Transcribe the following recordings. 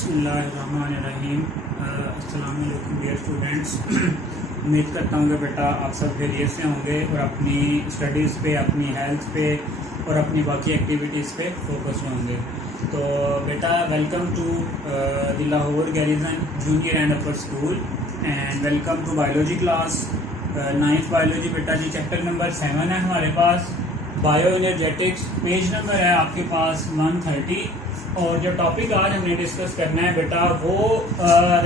बिस्मिल्लाहिर्रहमानिर्रहीम। अस्सलाम वालेकुम डियर स्टूडेंट्स। उम्मीद करता हूँ कि बेटा आप सब खैरियत से होंगे और अपनी स्टडीज़ पे, अपनी हेल्थ पे और अपनी बाकी एक्टिविटीज़ पे फोकस होंगे। तो बेटा welcome to the Lahore garrison junior and upper school and welcome to biology class 9th biology. बेटा जी चैप्टर नंबर 7 है हमारे पास, बायो एनर्जेटिक्स। पेज नंबर है आपके पास 130 और जो टॉपिक आज हमने डिस्कस करना है बेटा वो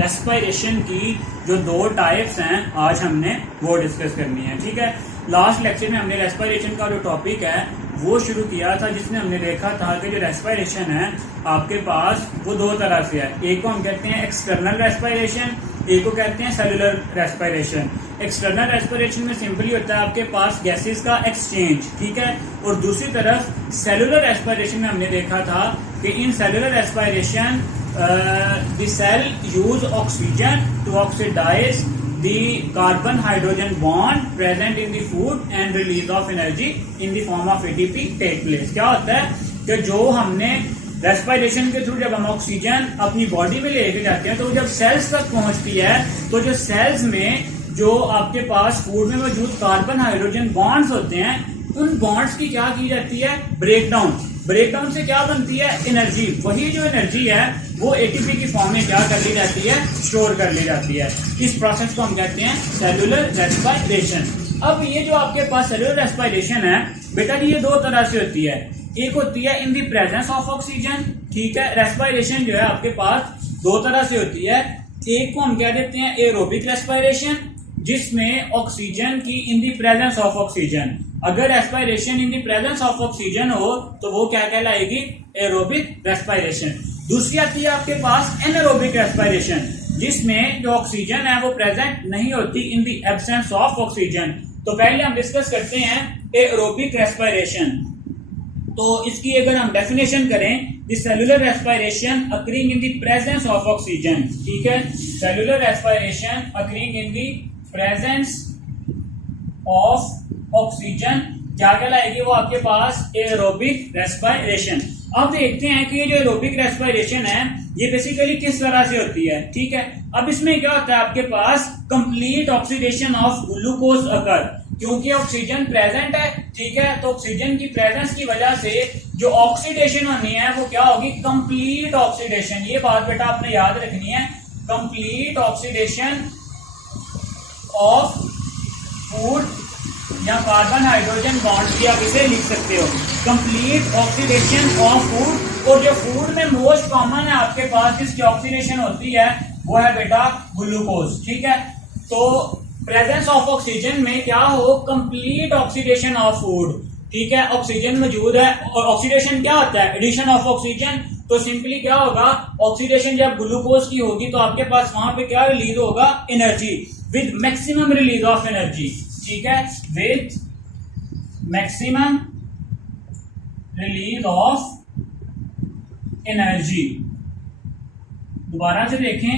रेस्पिरेशन की जो दो टाइप्स हैं आज हमने वो डिस्कस करनी है। ठीक है, लास्ट लेक्चर में हमने रेस्पिरेशन का जो टॉपिक है वो शुरू किया था, जिसमें हमने देखा था कि जो रेस्पिरेशन है आपके पास वो दो तरह से है। एक को हम कहते हैं एक्सटर्नल रेस्पिरेशन, एक को कहते हैं सेलुलर रेस्पिरेशन। एक्सटर्नल रेस्पिरेशन में सिंपली होता है आपके पास गैसेस का एक्सचेंज, ठीक है। और दूसरी तरफ सेलुलर रेस्पिरेशन में हमने देखा था कि in cellular respiration the cell use oxygen to oxidize the carbon hydrogen bond present in the food and release of energy in the form of ATP take place। क्या होता है कि जो हमने रेस्पिरेशन के थ्रू जब हम ऑक्सीजन अपनी बॉडी में लेके जाते हैं तो जब सेल्स तक पहुंचती है तो जो सेल्स में जो आपके पास फूड में मौजूद कार्बन हाइड्रोजन बॉन्ड्स होते हैं उन बॉन्ड्स की क्या की जाती है, ब्रेकडाउन से क्या बनती है, एनर्जी। वही जो एनर्जी है वो एटीपी की फॉर्म में क्या कर ली जाती है, स्टोर कर ली जाती है। इस प्रोसेस को हम कहते हैं सेलुलर रेस्पिरेशन। अब ये जो आपके पास सेलुलर रेस्पिरेशन है बेटा जी ये दो तरह से होती है। एक होती है इन द प्रेजेंस ऑफ ऑक्सीजन, ठीक है। रेस्पिरेशन जो है आपके पास दो तरह से होती है। एक को हम कह देते हैं एरोबिक रेस्पिरेशन, जिसमें ऑक्सीजन की in the presence of oxygen, अगर respiration in the presence of oxygen हो तो वो क्या कहलाएगी, एरोबिक रेस्पिरेशन। दूसरी आती है आपके पास एनारोबिक रेस्पिरेशन, जिसमें जो ऑक्सीजन है वो प्रेजेंट नहीं होती इन द एब्सेंस ऑफ ऑक्सीजन। तो पहले हम डिस्कस करते हैं एरोबिक रेस्पिरेशन। तो इसकी अगर हम डेफिनेशन करें, the cellular respiration occurring in the presence of oxygen, ठीक है। Cellular respiration occurring in the presence of oxygen क्या कहलाएगी, वो आपके पास एरोबिक रेस्पिरेशन। अब देखते हैं कि ये जो एरोबिक रेस्पिरेशन है ये बेसिकली किस तरह से होती है, ठीक है। अब इसमें क्या होता है आपके पास कंप्लीट ऑक्सीडेशन ऑफ ग्लूकोज अकर, क्योंकि ऑक्सीजन प्रेजेंट है, ठीक है। तो ऑक्सीजन की प्रेजेंस की वजह से जो ऑक्सीडेशन होनी है वो क्या होगी, कंप्लीट ऑक्सीडेशन। ये बात बेटा आपने याद रखनी है, कंप्लीट ऑक्सीडेशन ऑफ फूड या कार्बन हाइड्रोजन बॉन्ड भी आप इसे लिख सकते हो, कंप्लीट ऑक्सीडेशन ऑफ फूड। और जो फूड में मोस्ट कॉमन है आपके पास जिसकी ऑक्सीडेशन होती है वो है बेटा ग्लूकोज, ठीक है। तो प्रेजेंस ऑफ ऑक्सीजन में क्या हो, कंप्लीट ऑक्सीडेशन ऑफ फूड, ठीक है। ऑक्सीजन मौजूद है और ऑक्सीडेशन क्या होता है, एडिशन ऑफ ऑक्सीजन। तो सिंपली क्या होगा, ऑक्सीडेशन जब ग्लूकोज की होगी तो आपके पास वहां पे क्या रिलीज होगा, energy, with maximum release of energy, ठीक है, with maximum release of energy. दोबारा से देखें,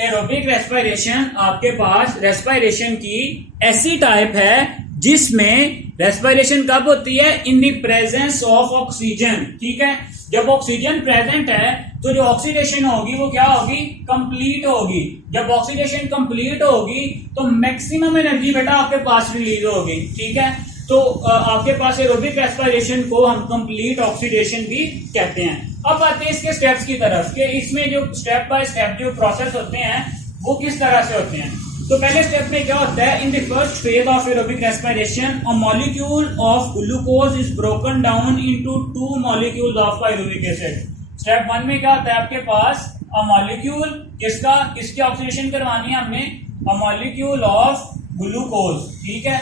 एरोबिक रेस्पिरेशन आपके पास रेस्पिरेशन की ऐसी टाइप है जिसमें रेस्पिरेशन कब होती है, इन द प्रेजेंस ऑफ ऑक्सीजन, ठीक है। जब ऑक्सीजन प्रेजेंट है तो जो ऑक्सीडेशन होगी वो क्या होगी, कंप्लीट होगी। जब ऑक्सीडेशन कंप्लीट होगी तो मैक्सिमम एनर्जी बेटा आपके पास रिलीज होगी, ठीक है। तो आपके पास एरोबिक रेस्पिरेशन को हम कंप्लीट ऑक्सीडेशन भी कहते हैं। अब आते हैं इसके स्टेप्स की तरफ कि इसमें जो स्टेप बाय स्टेप जो प्रोसेस होते हैं वो किस तरह से होते हैं। तो पहले स्टेप में क्या होता है, in the first phase of aerobic respiration a molecule of glucose is broken down into 2 molecules of pyruvic acid. Step 1 में क्या होता है आपके पास, अ मॉलिक्यूल किसकी ऑक्सीडेशन करवानी है हमने, अ मॉलिक्यूल ऑफ ग्लूकोज, ठीक है,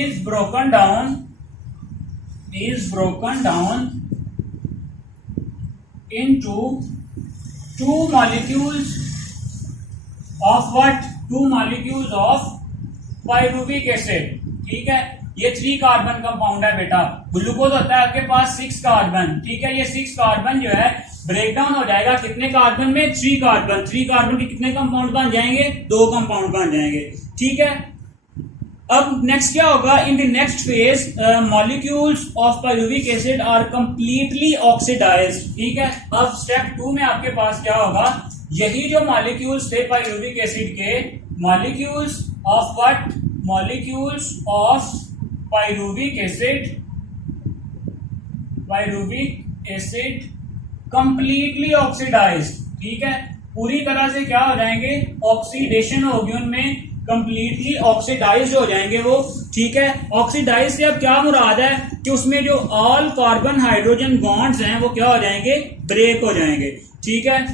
is broken down into 2 molecules of what, 2 molecules of pyruvic acid, ठीक है। ये 3 कार्बन कंपाउंड है बेटा। ग्लूकोज होता है आपके पास 6 कार्बन, ठीक है। ये 6 कार्बन जो है ब्रेकडाउन हो जाएगा कितने कार्बन में, 3 कार्बन। 3 कार्बन के कितने कंपाउंड बन जाएंगे, 2 कंपाउंड बन जाएंगे, ठीक है। अब नेक्स्ट क्या होगा, in the next phase molecules of pyruvic acid are completely oxidized. ठीक है, अब स्टेप 2 में आपके पास क्या होगा, यही जो मॉलिक्यूल्स थे पायरुविक एसिड के, molecules of what, molecules of pyruvic acid completely oxidized. ठीक है, पूरी तरह से क्या हो जाएंगे, ऑक्सीडेशन होगी उनमें, कंप्लीटली ऑक्सीडाइज्ड हो जाएंगे वो। ठीक है, ऑक्सीडाइज से अब क्या मुराद है कि उसमें जो ऑल कार्बन हाइड्रोजन बॉन्ड्स हैं वो क्या हो जाएंगे, ब्रेक हो जाएंगे। ठीक है,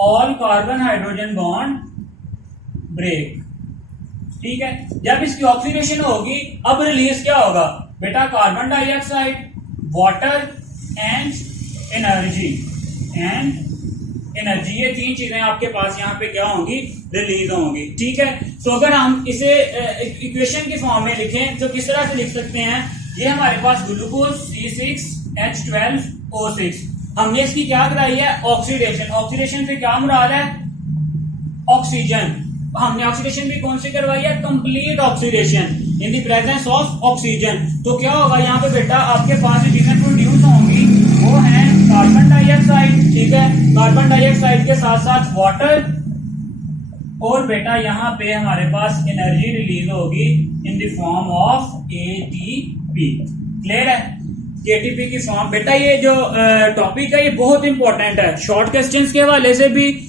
all carbon hydrogen bond break. ठीक है, जब इसकी ऑक्सीडेशन होगी अब रिलीज क्या होगा बेटा, carbon dioxide, water and energy, ये 3 चीजें आपके पास यहाँ पे क्या होंगी, रिलीज होंगी। ठीक है, तो अगर हम इसे इक्वेशन के फॉर्म में लिखें तो किस तरह से लिख सकते हैं, ये हमारे पास ग्लूकोज C6H12O6, हमने इसकी क्या कराई है, ऑक्सीडेशन। ऑक्सीडेशन से क्या मुराद है, ऑक्सीजन। हमने ऑक्सीडेशन भी कौन सी करवाई है, complete oxidation in the presence of oxygen. तो क्या होगा यहाँ पे बेटा, आपके पास जो चीजें प्रोड्यूस होंगी वो है कार्बन डाइऑक्साइड। ठीक है, कार्बन डाइऑक्साइड के साथ साथ वाटर, और बेटा यहाँ पे हमारे पास एनर्जी रिलीज होगी in the form of ATP। Clear है, KTP की फॉर्म। बेटा ये जो टॉपिक है ये बहुत इंपॉर्टेंट है, शॉर्ट क्वेश्चंस के हवाले से भी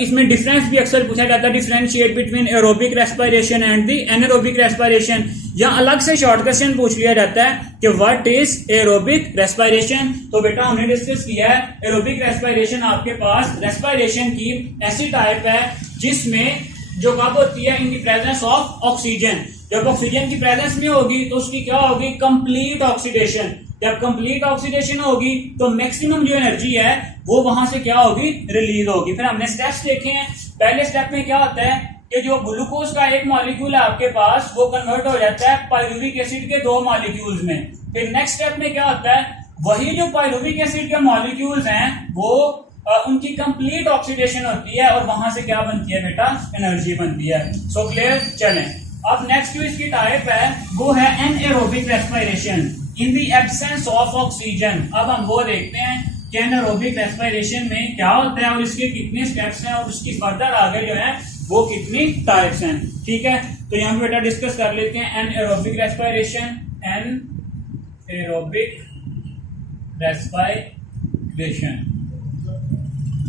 इसमें डिफरेंस भी अक्सर पूछा जाता है, differentiate between aerobic respiration and the anaerobic respiration, या अलग से शॉर्ट क्वेश्चन पूछ लिया जाता है कि व्हाट इज एरोबिक रेस्पिरेशन। तो बेटा हमने डिस्कस किया है, एरोबिक रेस्पिरेशन आपके पास रेस्पिरेशन की ऐसी टाइप है जिसमें जो कब होती है, इन द प्रेजेंस ऑफ ऑक्सीजन। जब ऑक्सीजन की प्रेजेंस में होगी तो उसकी क्या होगी, कंप्लीट ऑक्सीडेशन। जब कंप्लीट ऑक्सीडेशन होगी तो मैक्सिमम जो एनर्जी है वो वहां से क्या होगी, रिलीज होगी। फिर हमने स्टेप्स देखे हैं, पहले स्टेप में क्या होता है कि जो ग्लूकोज का एक मॉलिक्यूल है आपके पास वो कन्वर्ट हो जाता है पायरुविक एसिड के 2 मॉलिक्यूल्स में। फिर नेक्स्ट स्टेप में क्या होता है, वही जो पायरुविक एसिड के मॉलिक्यूल्स हैं वो उनकी कंप्लीट ऑक्सीडेशन होती है और वहां से क्या बनती है बेटा, एनर्जी बनती है। सो क्लियर, चलें अब नेक्स्ट जो इसकी टाइप है वो है anaerobic respiration in the absence of oxygen. अब हम वो देखते हैं कि एनारोबिक रेस्पिरेशन में क्या होता है और इसके कितने स्टेप्स हैं और उसकी फर्दर आगे जो है वो कितनी टाइप्स हैं। ठीक है, तो यहाँ पे बेटा डिस्कस कर लेते हैं anaerobic respiration. Anaerobic respiration,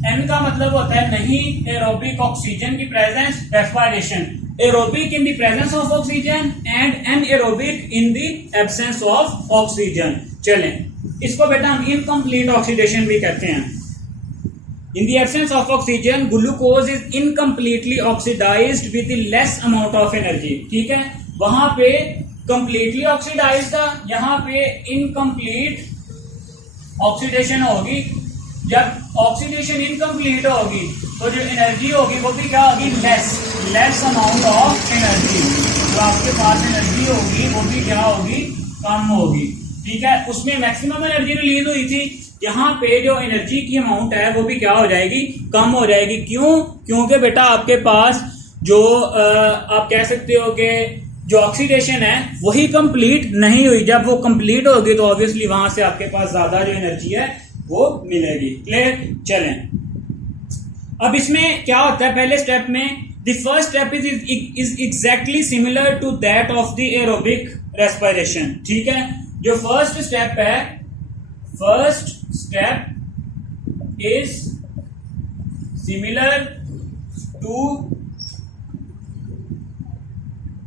an का मतलब होता है नहीं एरोबिक ऑक्सीजन की presence, respiration aerobic in the presence of oxygen and anaerobic in the absence of oxygen. चलें, इसको बेटा हम इनकम्प्लीट ऑक्सीडेशन भी कहते हैं। In the absence of oxygen glucose is incompletely oxidized with less amount of energy. ठीक है, वहां पे कंप्लीटली ऑक्सीडाइज्ड था, यहाँ पे इनकम्प्लीट ऑक्सीडेशन होगी। जब ऑक्सीडेशन इनकम्प्लीट होगी तो जो एनर्जी होगी वो भी क्या होगी, लेस अमाउंट ऑफ एनर्जी। जो आपके पास एनर्जी होगी वो भी क्या होगी, कम होगी। ठीक है, उसमें मैक्सिमम एनर्जी रिलीज हुई थी, यहाँ पे जो एनर्जी की अमाउंट है वो भी क्या हो जाएगी, कम हो जाएगी। क्यों, क्योंकि बेटा आपके पास जो आप कह सकते हो कि जो ऑक्सीडेशन है वही कंप्लीट नहीं हुई। जब वो कंप्लीट होगी तो ऑब्वियसली वहां से आपके पास ज्यादा जो एनर्जी है वो मिलेगी। क्लियर, चलें अब इसमें क्या होता है, पहले स्टेप में the first step is exactly similar to that of the aerobic respiration. ठीक है, जो फर्स्ट स्टेप है, first step is similar to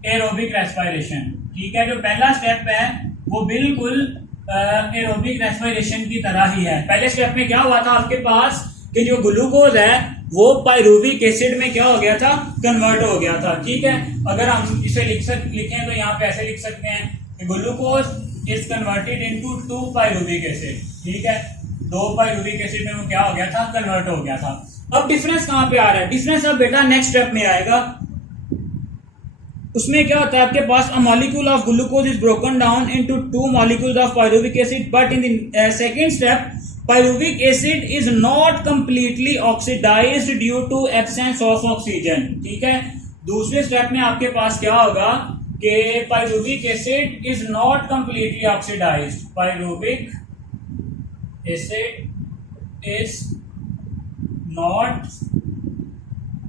aerobic respiration. ठीक है, जो पहला स्टेप है वो बिल्कुल एरोबिक रेस्पिरेशन की तरह ही है। पहले स्टेप में क्या हुआ था आपके पास कि जो ग्लूकोज है वो पायरुविक एसिड में क्या हो गया था, कन्वर्ट हो गया था। ठीक है, अगर हम इसे लिखें तो यहाँ पे ऐसे लिख सकते हैं कि glucose is converted into 2 pyruvic acid. ठीक है, 2 पायरुविक एसिड में वो क्या हो गया था, कन्वर्ट हो गया था। अब डिफरेंस कहां पे आ रहा है, डिफरेंस अब बेटा नेक्स्ट स्टेप में आएगा। उसमें क्या होता है, आपके पास a molecule of glucose is broken down into 2 molecules of pyruvic acid, but in the second step pyruvic acid is not completely oxidised due to absence of oxygen. ठीक है, दूसरे स्टेप में आपके पास क्या होगा कि pyruvic acid is not completely oxidized, pyruvic acid is not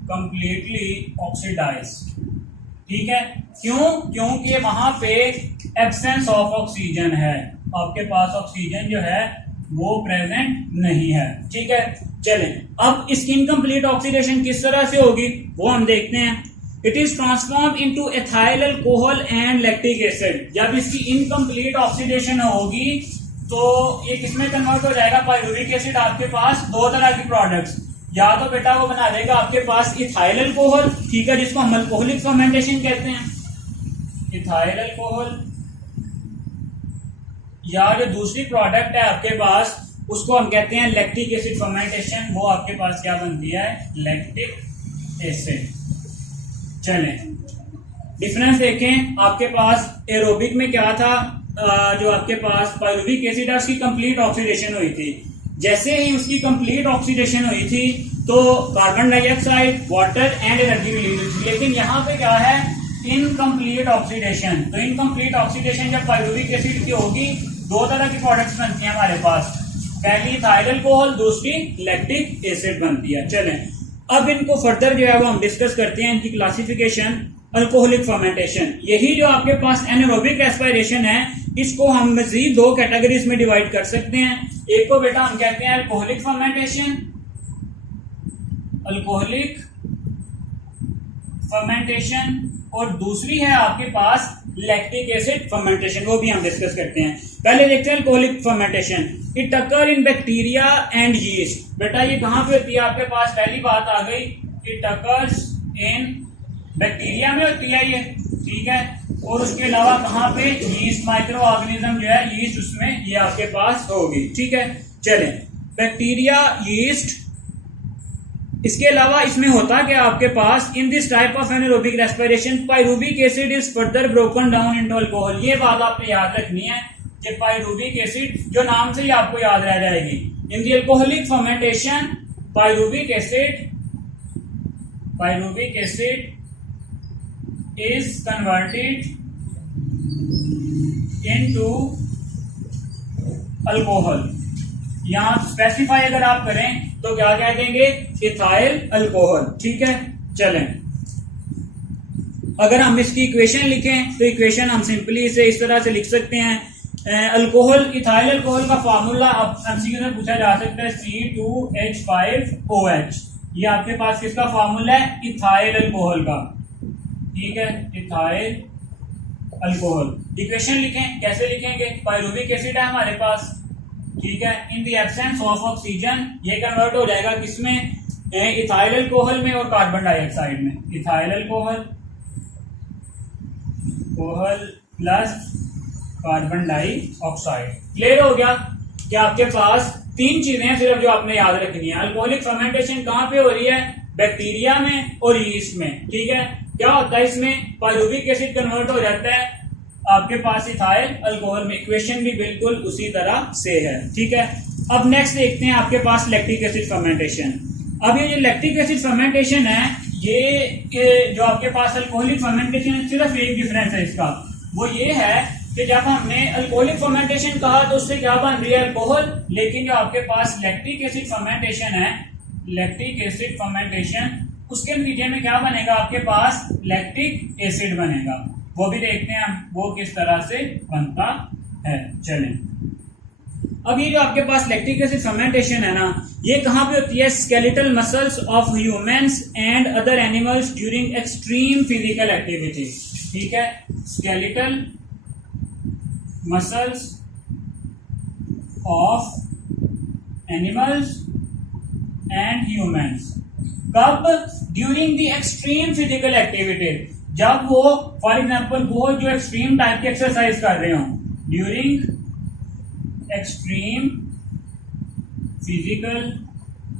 completely oxidized. ठीक है, क्यों? क्योंकि वहां पे एब्सेंस ऑफ ऑक्सीजन है, आपके पास ऑक्सीजन जो है वो प्रेजेंट नहीं है। ठीक है, चलें अब इसकी इनकम्प्लीट ऑक्सीडेशन किस तरह से होगी वो हम देखते हैं। It is transform into ethyl alcohol and lactic acid. जब इसकी इनकम्प्लीट ऑक्सीडेशन होगी तो ये किसमें कन्वर्ट हो जाएगा? पाइरुविक एसिड आपके पास दो तरह की प्रोडक्ट्स, या तो बेटा वो बना देगा आपके पास इथाइल अल्कोहल, ठीक है, जिसको हम अल्कोहलिक फर्मेंटेशन कहते हैं, इथाइल अल्कोहल, या जो दूसरी प्रोडक्ट है आपके पास उसको हम कहते हैं लैक्टिक एसिड फर्मेंटेशन, वो आपके पास क्या बनती है? Lactic acid. चलें डिफरेंस देखें, आपके पास एरोबिक में क्या था, जो आपके पास पाइरुविक एसिड है उसकी कंप्लीट ऑक्सीडेशन हुई थी। जैसे ही उसकी कंप्लीट ऑक्सीडेशन हुई थी तो carbon dioxide, water and energy release हुई थी। लेकिन यहाँ पे क्या है? Incomplete oxidation. तो इनकम्प्लीट ऑक्सीडेशन जब पाइरुविक एसिड की होगी, दो तरह की प्रोडक्ट्स बनती हैं हमारे पास, पहली इथाइल अल्कोहल, दूसरी लैक्टिक एसिड बनती है। चलें अब इनको फर्दर जो है वो हम डिस्कस करते हैं, इनकी क्लासिफिकेशन। अल्कोहलिक फर्मेंटेशन, यही जो आपके पास एनारोबिक रेस्पिरेशन है, इसको हम मजीद दो कैटेगरीज में डिवाइड कर सकते हैं। एक को बेटा हम कहते हैं अल्कोहलिक फर्मेंटेशन, अल्कोहलिक फर्मेंटेशन, और दूसरी है आपके पास लैक्टिक एसिड फर्मेंटेशन, वो भी हम डिस्कस करते हैं। पहले देखते हैं alcoholic fermentation. It occur in bacteria and yeast. बेटा ये कहां पे होती है आपके पास? पहली बात आ गई, इट अकर्स इन बैक्टीरिया में होती है ये, ठीक है, और उसके अलावा कहां पे? यीस्ट माइक्रो ऑर्गेनिज्म जो है, यीस्ट उसमें ये आपके पास होगी। ठीक है, चलें बैक्टीरिया, यीस्ट, इसके अलावा इसमें होता क्या आपके पास? In this type of anaerobic respiration pyruvic acid is further broken down into alcohol. ये बात आपने याद रखनी है कि पाइरुविक एसिड जो नाम से ही आपको याद रह जाएगी। In the alcoholic fermentation pyruvic acid is converted into alcohol. यहां स्पेसिफाई अगर आप करें तो क्या कह देंगे? Ethyl alcohol. ठीक है, चलें अगर हम इसकी इक्वेशन लिखें तो इक्वेशन हम सिंपली इसे इस तरह से लिख सकते हैं। अल्कोहल, इथाइल अल्कोहल का फार्मूला अब एमसीक्यू में पूछा जा सकता है, C2H5OH। ये आपके पास किसका फार्मूला है? इथाइल अल्कोहल का। ठीक है, इथाइल अल्कोहल। इक्वेशन लिखें, कैसे लिखेंगे? पाइरुविक एसिड है हमारे पास, ठीक है, इन द एब्सेंस ऑफ ऑक्सीजन ये कन्वर्ट हो जाएगा किसमें? इथाइल अल्कोहल में और कार्बन डाइऑक्साइड में। Ethyl alcohol plus carbon dioxide. Clear हो गया कि आपके पास तीन चीजें हैं सिर्फ जो आपने याद रखनी है। अल्कोहलिक फर्मेंटेशन कहां पे हो रही है? बैक्टीरिया में और यीस्ट में। ठीक है, क्या होता है इसमें? पाइरुविक एसिड कन्वर्ट हो जाता है आपके पास इथाइल अल्कोहल में। इक्वेशन भी बिल्कुल उसी तरह से है। ठीक है, अब नेक्स्ट देखते हैं आपके पास लैक्टिक एसिड फर्मेंटेशन। अब ये जो लैक्टिक एसिड फर्मेंटेशन है, ये जो आपके पास अल्कोहलिक फर्मेंटेशन है, सिर्फ एक डिफरेंस है इसका, वो ये है कि जब हमने अल्कोहलिक फर्मेंटेशन कहा तो उससे क्या बन रही है? अल्कोहल। लेकिन जो आपके पास लैक्टिक एसिड फर्मेंटेशन है, लैक्टिक एसिड फर्मेंटेशन, उसके नतीजे में क्या बनेगा? आपके पास लैक्टिक एसिड बनेगा। वो भी देखते हैं हम वो किस तरह से बनता है। चलें अब ये जो आपके पास लैक्टिक एसिड फर्मेंटेशन है ना, ये कहां पे होती है? Skeletal muscles of humans and other animals during extreme physical activity. ठीक है, skeletal muscles of animals and humans. कब? During the extreme physical activity, जब वो फॉर एग्जांपल वो जो एक्सट्रीम टाइप की एक्सरसाइज कर रहे हो, ड्यूरिंग एक्सट्रीम फिजिकल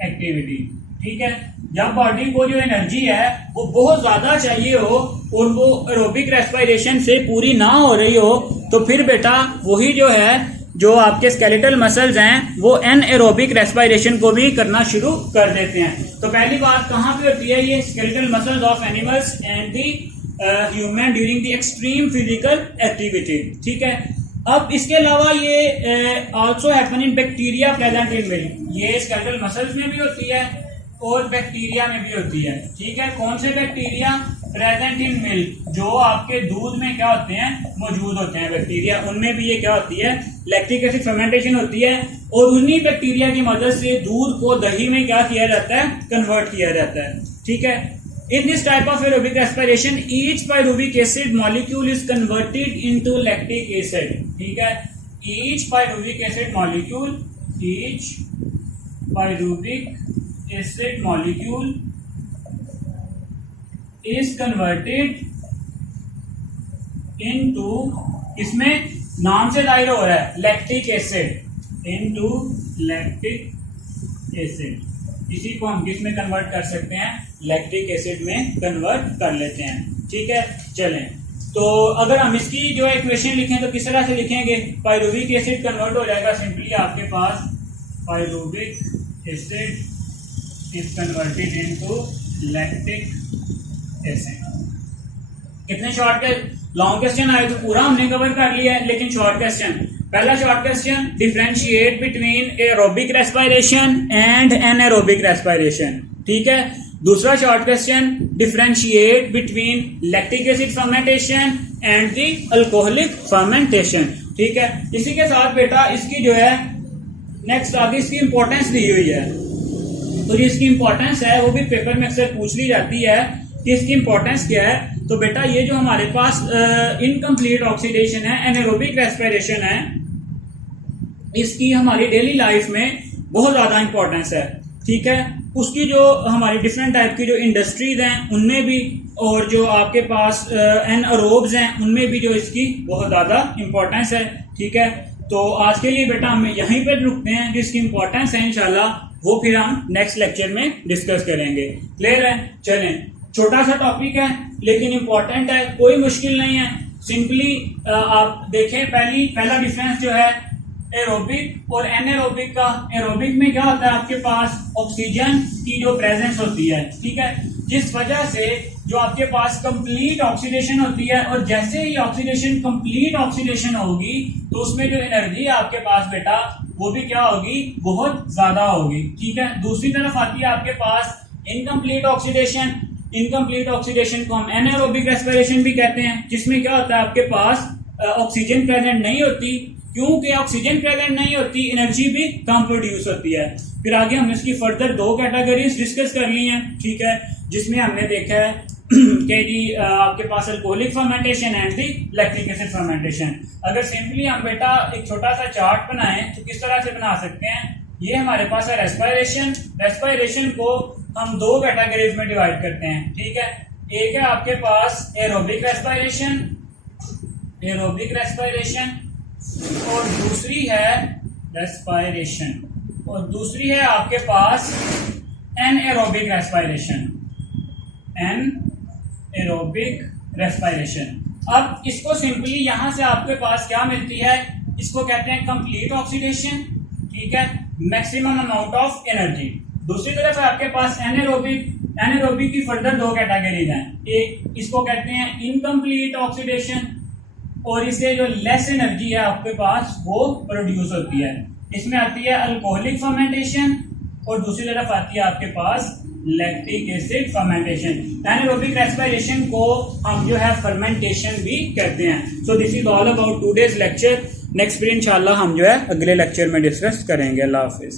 एक्टिविटी। ठीक है, जब बॉडी को जो एनर्जी है वो बहुत ज्यादा चाहिए हो और वो एरोबिक रेस्पिरेशन से पूरी ना हो रही हो, तो फिर बेटा वही जो है जो आपके स्केलेटल मसल्स हैं वो एनएरोबिक रेस्पिरेशन को भी करना शुरू कर देते हैं। तो पहली बात कहाँ पे होती है, ये skeletal muscles of animals and the human during the extreme physical activity. ठीक है, अब इसके अलावा ये also happen in bacteria present in milk, ये स्केलेटल मसल्स में भी होती है और बैक्टीरिया में भी होती है। ठीक है, कौन से बैक्टीरिया, प्रेजेंट इन मिल्क, जो आपके दूध में क्या होते हैं, मौजूद होते हैं बैक्टीरिया, उनमें भी ये क्या होती है, लैक्टिक एसिड फर्मेंटेशन होती है और उन्हीं बैक्टीरिया की मदद से दूध को दही में क्या किया जाता है, कन्वर्ट किया जाता है। ठीक है, in this type of aerobic respiration each pyruvic acid molecule is converted into lactic acid। ठीक है, each pyruvic acid molecule is converted into, इसमें नाम से जाहिर हो रहा है lactic acid, into lactic acid. इसी को हम किस में कन्वर्ट कर सकते हैं, लैक्टिक एसिड में कन्वर्ट कर लेते हैं। ठीक है, चलें, तो अगर हम इसकी जो इक्वेशन लिखें तो किस तरह से लिखेंगे, पायरुविक एसिड कन्वर्ट हो जाएगा सिंपली आपके पास pyruvic acid is converted into lactic acid. कितने शॉर्ट के लॉन्ग क्वेश्चन आए तो पूरा हमने कवर कर लिया है, लेकिन शॉर्ट क्वेश्चन, पहला short question, differentiate between aerobic respiration and anaerobic respiration. ठीक है, दूसरा short question, differentiate between lactic acid fermentation and the alcoholic fermentation. ठीक है, इसी के साथ बेटा इसकी जो है नेक्स्ट आगे इसकी इंपॉर्टेंस दी हुई है, तो इसकी इंपॉर्टेंस है वो भी पेपर में अक्सर पूछ ली जाती है कि इसकी इंपॉर्टेंस क्या है। तो बेटा ये जो हमारे पास इनकम्प्लीट ऑक्सीडेशन है, एनारोबिक रेस्पिरेशन है, इसकी हमारी डेली लाइफ में बहुत ज्यादा इंपॉर्टेंस है। ठीक है, उसकी जो हमारी डिफरेंट टाइप की जो इंडस्ट्रीज हैं उनमें भी, और जो आपके पास एनएरोब्स हैं उनमें भी जो इसकी बहुत ज्यादा इंपॉर्टेंस है। ठीक है, तो आज के लिए बेटा हम यहीं पर रुकते हैं, जिसकी इंपॉर्टेंस है इंशाल्लाह वो फिर हम नेक्स्ट लेक्चर में डिस्कस करेंगे। क्लियर है, चलें, छोटा सा टॉपिक है लेकिन इंपॉर्टेंट है, कोई मुश्किल नहीं है। सिंपली आप देखें, पहला डिफरेंस जो है एरोबिक और एनारोबिक का, एरोबिक में क्या होता है आपके पास ऑक्सीजन की जो प्रेजेंस होती है। ठीक है, जिस वजह से जो आपके पास कंप्लीट ऑक्सीडेशन होती है, और जैसे ही ऑक्सीडेशन कंप्लीट ऑक्सीडेशन होगी तो उसमें जो एनर्जी है आपके पास बेटा वो भी क्या होगी, बहुत ज्यादा होगी। ठीक है, दूसरी तरफ आती है आपके पास इनकम्प्लीट ऑक्सीडेशन। इनकम्प्लीट ऑक्सीडेशन को हम एनारोबिक रेस्पिरेशन भी कहते हैं, जिसमें क्या होता है आपके पास ऑक्सीजन प्रेजेंट नहीं होती, क्योंकि ऑक्सीजन प्रेजेंट नहीं होती एनर्जी भी कम प्रोड्यूस होती है। फिर आगे हमने इसकी फर्दर दो कैटेगरीज डिस्कस कर ली हैं। ठीक है, जिसमें हमने देखा है कि जी आपके पास alcoholic fermentation and the lactic acid fermentation. अगर सिंपली हम बेटा एक छोटा सा चार्ट बनाएं तो किस तरह से बना सकते हैं, ये हमारे पास है रेस्पिरेशन। रेस्पिरेशन को हम दो कैटेगरीज में डिवाइड करते हैं। ठीक है, एक है आपके पास एरोबिक रेस्पिरेशन, एरोबिक रेस्पिरेशन, और दूसरी है रेस्पिरेशन, और दूसरी है आपके पास एनएरोबिक रेस्पिरेशन, एनएरोबिक रेस्पिरेशन। अब इसको सिंपली यहां से आपके पास क्या मिलती है, इसको कहते हैं कंप्लीट ऑक्सीडेशन। ठीक है, मैक्सिमम अमाउंट ऑफ एनर्जी। दूसरी तरफ है आपके पास एनारोबिक। एनारोबिक की फर्दर दो कैटेगरीज हैं, एक इसको कहते हैं इनकम्प्लीट ऑक्सीडेशन, और इससे जो लेस एनर्जी है आपके पास वो प्रोड्यूस होती है। इसमें आती है अल्कोहलिक फर्मेंटेशन, और दूसरी तरफ आती है आपके पास lactic acid fermentation. Anaerobic respiration को हम जो है फर्मेंटेशन भी कहते हैं। So this is all about today's lecture. Next फिर इंशाल्लाह हम जो है अगले लेक्चर में डिस्कस करेंगे। अल्लाह हाफिज।